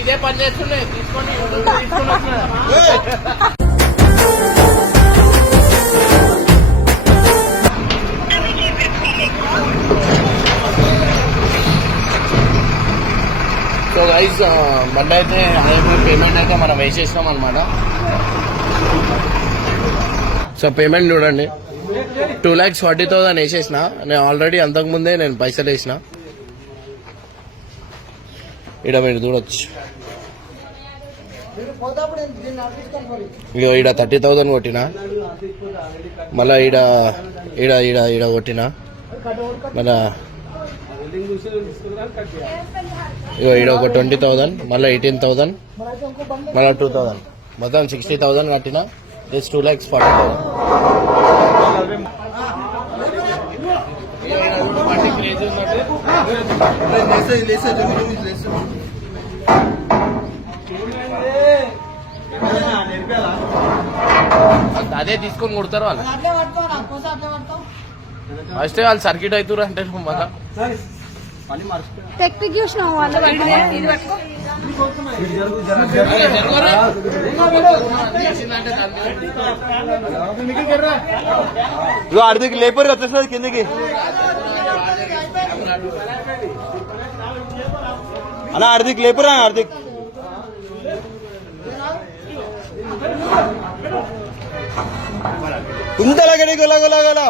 ఇదే పని చేస్తున్నాయి తీసుకొని సో గైస్ బండి అయితే పేమెంట్ అయితే మనం వేసేసినాం అనమాట. సో పేమెంట్ చూడండి 2,40,000 వేసేసిన. నేను ఆల్రెడీ అంతకుముందే నేను పైసలు వేసిన. ఇక్కడ మీరు చూడొచ్చు. ఇగో ఈడ 30,000 కొట్టిన, మళ్ళా ఈడ ఈడ ఈడ ఈడ కొట్టిన, మళ్ళా ఇగో ఈడ ఒక 20,000, మళ్ళీ 18,000, మళ్ళీ 2,000, మొత్తం 60,000 కట్టిన. జస్ట్ 2,40,000. అదే తీసుకొని కొడతారు వాళ్ళు. ఫస్ట్ వాళ్ళు సర్క్యూట్ అవుతారు అంటే మళ్ళా అర్ధకి లేపరు వచ్చేస్తుంది కిందకి. అలా అర్ధకి లేపరా అర్ధకి కుందలా గడి గొల గొల గొల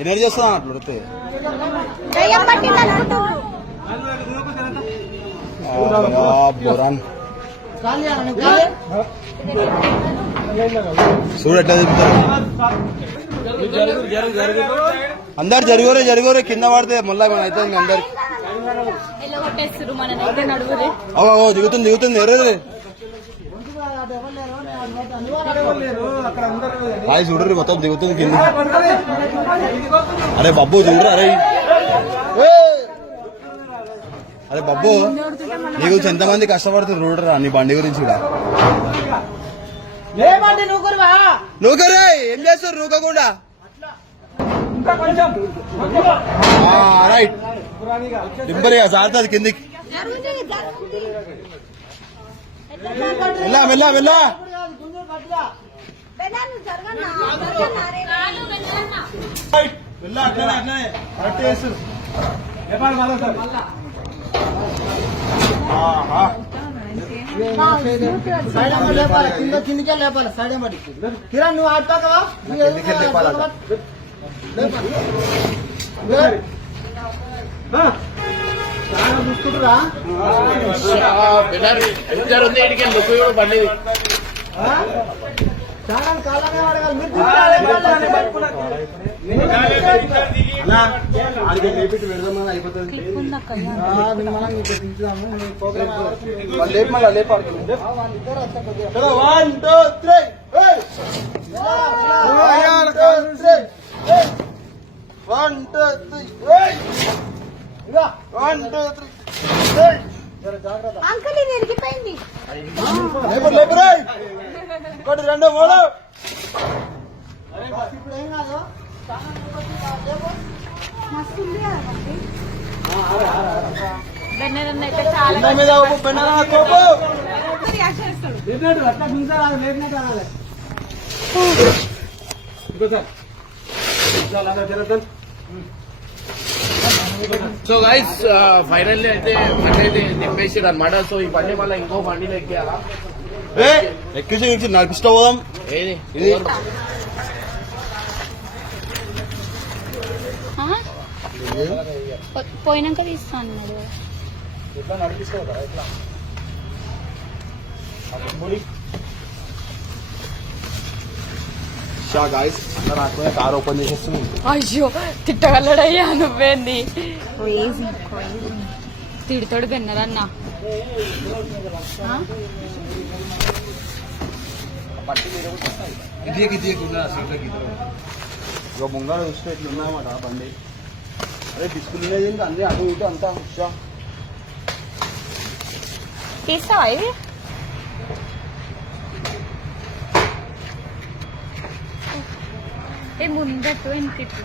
ఎనర్జీ చేస్తా అట్లా ఉడితే బోరాన్ చూడు ఎట్లా తిప్పుతారు. అందరు జరుగోరే కింద పడితే మళ్ళా అవుతుంది అందరికి. దిగుతుంది ఎర్రే రాయి చూడరు మొత్తం దిగుతుంది కింద. అరే బబ్బు చూడరు. అరే బబ్బు నీ గురించి ఎంతమంది కష్టపడుతుంది చూడరా నీ బండి గురించి కూడా. నూకరే ఏం చేస్తారు నూకకుండా. రైట్ డింపరిగా సారుతుంది కిందికి. వెళ్ళా వెళ్ళా వెళ్ళా వెళ్ళా అట్లనే అట్లనే కరెక్ట్ చేస్తారు. కిందికే లేపాలి సైడ్ బట్టి. కిరణ్ నువ్వు ఆడతావా చూసుకుంటురా బండి చాలా కాలంగా అడగాలి. లేపిట్టు పెడదామని అయిపోతుంది. మళ్ళీ లేపాలి. 1 2 3 1 2 3 అంకుల్ ఇది ఎరిగిపోయింది. ఒకటి 2 3 ఇప్పుడు ఏం కాదు. సో గైస్ ఫైనల్లీ అయితే బండి అయితే నింపేసారు అనమాట. సో ఈ బండి మళ్ళీ ఇంకో బండిలో ఎక్కేయాలా. ఎక్కించి నడిపిస్తా పోదాం. ఏది పోయినాక తీస్తా అన్నాడు. ఎట్లా నడిపిస్తావు కదా ఎట్లా కార్ ఓపెన్ చేసేస్తుంది. అయ్యో తిట్టగలడయ్యా నువ్వేంది తిడతాడు బెన్నరన్నా. ఇక ముంగడ చూస్తే ఇట్లా ఉన్నాయన్నమాట బండి. అదే డిస్ప్లే అన్ని అటు ఇటు అంతా హుషా తీస్తావా ఇవి ఏ ముందట్టు వెనకట్టు